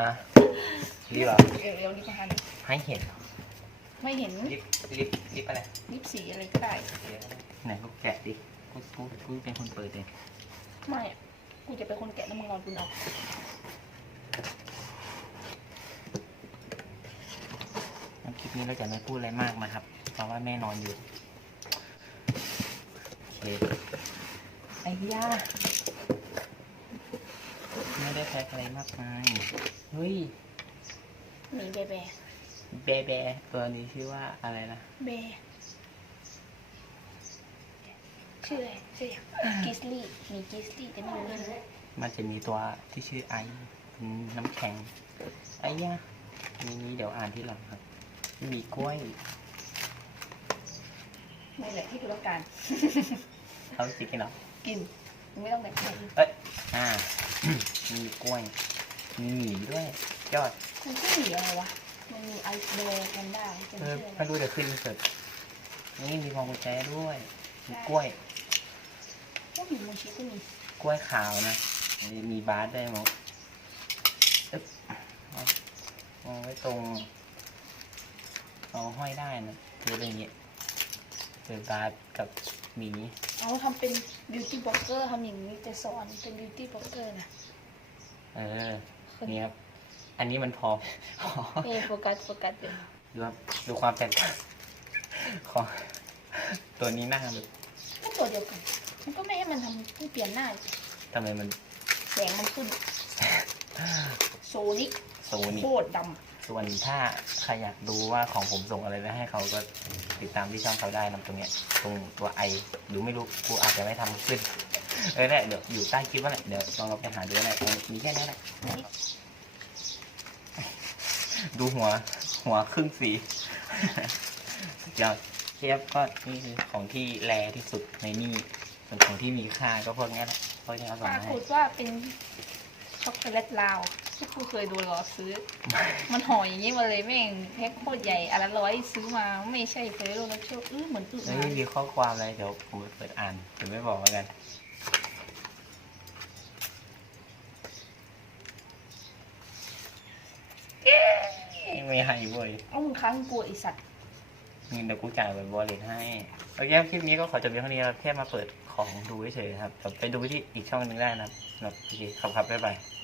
ฮะรีบเหรอเร็วๆรีบมาหันให้เห็นเหรอไม่เห็นรีบรีบรีบอะไรรีบสีอะไรก็ได้ ไหนลูกแกะดิกูกูกูเป็นคนเปิดเองไม่อะกูจะเป็นคนแกะน้ำมึงนอนกูเอางั้นคลิปนี้เราจะไม่พูดอะไรมากนะครับ เพราะว่าแม่นอนอยู่โอเค ไอ้ย่า ไม่ได้แพ็คอะไรมากมายเฮ้ยหมีเบเบแบแบตัวนี้ชื่อว่าอะไรนะเบชื่ออะไรชื่ออะไรกิสลี่หมีกิสลี่แต่ไม่รู้เรื่องมันจะมีตัวที่ชื่อไอเป็นน้ำแข็งไอ้ยะมีนี้เดี๋ยวอ่านที่หลังครับ มีกล้วยนี่แหละที่กูต้องการเขาสิกินเหรอกินมึงไม่ต้องแบ่งใครเอ้ยอ่ามีก ล้วย มีหมีด้วย ยอดมันชื่อหมีอะไรวะ มันมีไอซ์เบร์แพนด้าจำเออชื่ออะไรไม่รู้เดี๋ยวขึ้นเสร็จนี่มีพวงกุญแจด้วย มีกล้วย พวกหมีโมชิก็มีกล้วยขาวนะมีมีบาสได้วยมั้งอึ๊บเอาเอาไว้ตรงเอาห้อยได้นะคืออะไรเงี้ยคือบาสกับหมี เอาทำเป็นบิวตี้บล็อกเกอร์ทำอย่างนี้จะสอนเป็นบิวตี้บล็อกเกอร์นะเออนี่ครับ อันนี้มันพอพอเอโฟกัสโฟกัสเดี๋ยวดูครับดูความแตกต่างของตัวนี้หน้ามันก็ตัวเดียวกัน มันก็ไม่ให้มันทำให้เปลี่ยนหน้าสิทำไมมันแสงมันขึ้น โซนิกโซนี่โคตรด ส่วนถ้าใครอยากดูว่าของผมส่งอะไรไปให้เขาก็ติดตามที่ช่องเขาได้นะตรงเนี้ยตรงตัวไอดูไม่รู้กูอาจจะไม่ทำขึ้นเออเนี่ยเดี๋ยวอยู่ใต้คลิปว่าแหละเดี๋ยวลองเราไปหาดูนะมีแค่นี้แหละดูหัวหัวครึ่งสีเดี๋ยวเชฟก็นี่คือของที่แรที่สุดในนี่ส่วนของที่มีค่าก็พวกนี้แหละพวกนี้เอาส่ปงรามาให้ กฏว่าเป็นช็อกโกแลตลาว ที่กูเคยดูรอซื้อ มันห่ออย่างนี้มาเลยแม่งแพ็คโคตรใหญ่อันละร้อยซื้อมาไม่ใช่เฟรโรนัชโชอื้อเหมือนอึเฮ้ยมามีข้อความอะไรเดี๋ยวผมไปเปิดอ่านเดี๋ยวไม่บอกแล้วกัน ไม่ให้เว้ยเอ้ามึงค้างกูไอสัตว์นี่เดี๋ยวกูจ่ายแบบบอลเลตให้โอเคคลิปนี้ก็ขอจบเพียงเท่านี้ครับแค่มาเปิดของดูเฉยๆครับเดี๋ยวไปดูที่อีกช่องหนึงได้นะครับโอเคครับครับบ๊ายบาย